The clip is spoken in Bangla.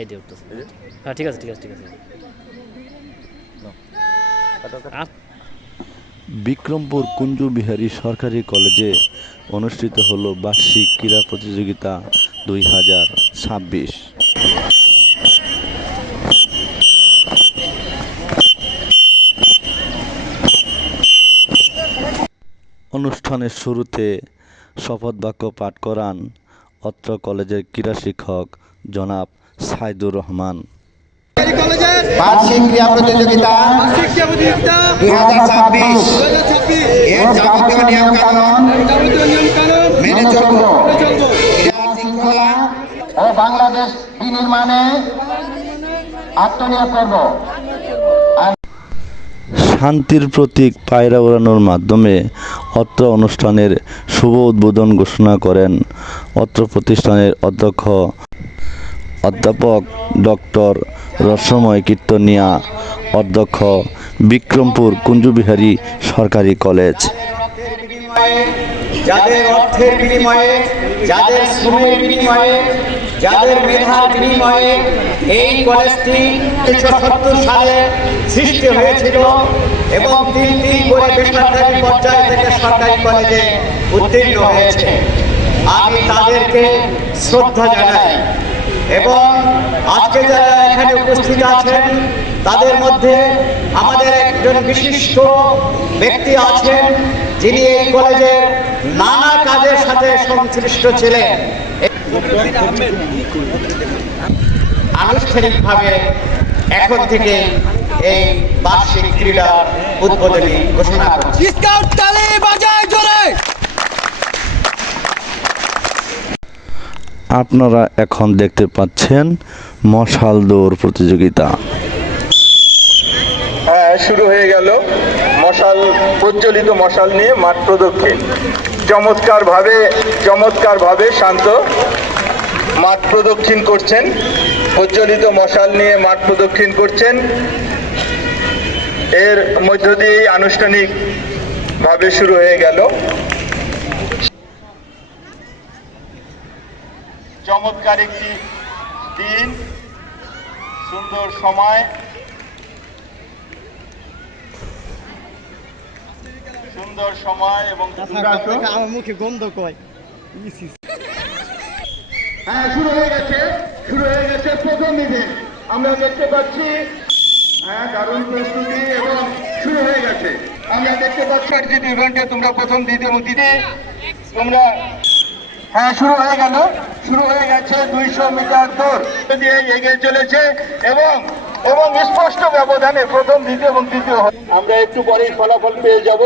এইটা উঠতেছে। হ্যাঁ ঠিক আছে ঠিক আছে ঠিক আছে। বিক্রমপুর কুঞ্জবিহারী সরকারি কলেজে অনুষ্ঠিত হলো বার্ষিক ক্রীড়া প্রতিযোগিতা 2026। অনুষ্ঠানের শুরুতে শপথ বাক্য পাঠ করান অত্র কলেজের ক্রীড়া শিক্ষক জনাব সাইদুর রহমান। বার্ষিক ক্রীড়া প্রতিযোগিতা 2026 এর যাবতীয় নিয়ম কানুন মেনে চলব। ক্রীড়া শৃঙ্খলা ও বাংলাদেশ বিনির্মাণে আত্মনিয়োগ করব। শান্তির প্রতীক পায়রা ওড়ানোর মাধ্যমে অত্র অনুষ্ঠানের শুভ উদ্বোধন ঘোষণা করেন অত্র প্রতিষ্ঠানের অধ্যক্ষ অধ্যাপক ডক্টর রসময় কীর্তনিয়া, অধ্যক্ষ বিক্রমপুর কুঞ্জবিহারী সরকারি কলেজ। যাদের অর্থের বিনিময়ে, যাদের শ্রমের বিনিময়ে, যাদের মেধার বিনিময়ে এই কলেজটি 1970 সালে সৃষ্টি হয়েছিল এবং তিনটি করে বেসরকারি পর্যায় থেকে সরকারি কলেজে উত্তীর্ণ হয়েছে। আমি তাদেরকে শ্রদ্ধা জানাই এবং আজকে যারা এখানে উপস্থিত আছেন তাদের মধ্যে আমাদের একজন বিশিষ্ট ব্যক্তি আছেন যিনি এই কলেজের নানা কাজের সাথে সংশ্লিষ্ট ছিলেন। আনুষ্ঠানিকভাবে এখন থেকে এই বার্ষিক ক্রীড়া উদ্বোধনী ঘোষণা করছি। আপনারা এখন দেখতে পাচ্ছেন মশাল দৌড় প্রতিযোগিতা। শুরু হয়ে গেল মশাল, প্রজ্বলিত মশাল নিয়ে মাঠ প্রদক্ষিণ। চমৎকারভাবে শান্ত মাঠ প্রদক্ষিণ করছেন, প্রজ্বলিত মশাল নিয়ে মাঠ প্রদক্ষিণ করছেন। এর মধ্য দিয়ে আনুষ্ঠানিকভাবে শুরু হয়ে গেল। চমৎকার একটি দিন, সুন্দর সময়, এবং আমার মুখে গন্ধ কয়। হ্যাঁ, শুরু হয়ে গেছে প্রথম ইভেন্ট। আমরা দেখতে পাচ্ছি দারুণ প্রস্তুতি এবং শুরু হয়ে গেছে। আমরা দেখতে পাচ্ছি দ্বিতীয় ইভেন্টে তোমরা প্রথম দ্বিতীয় তোমরা শুরু হয়ে গেছে 200 মিটার দৌড় দিয়ে এগিয়ে চলেছে এবং স্পষ্ট ব্যবধানে প্রথম দ্বিতীয় এবং তৃতীয়। আমরা একটু পরেই ফলাফল পেয়ে যাব।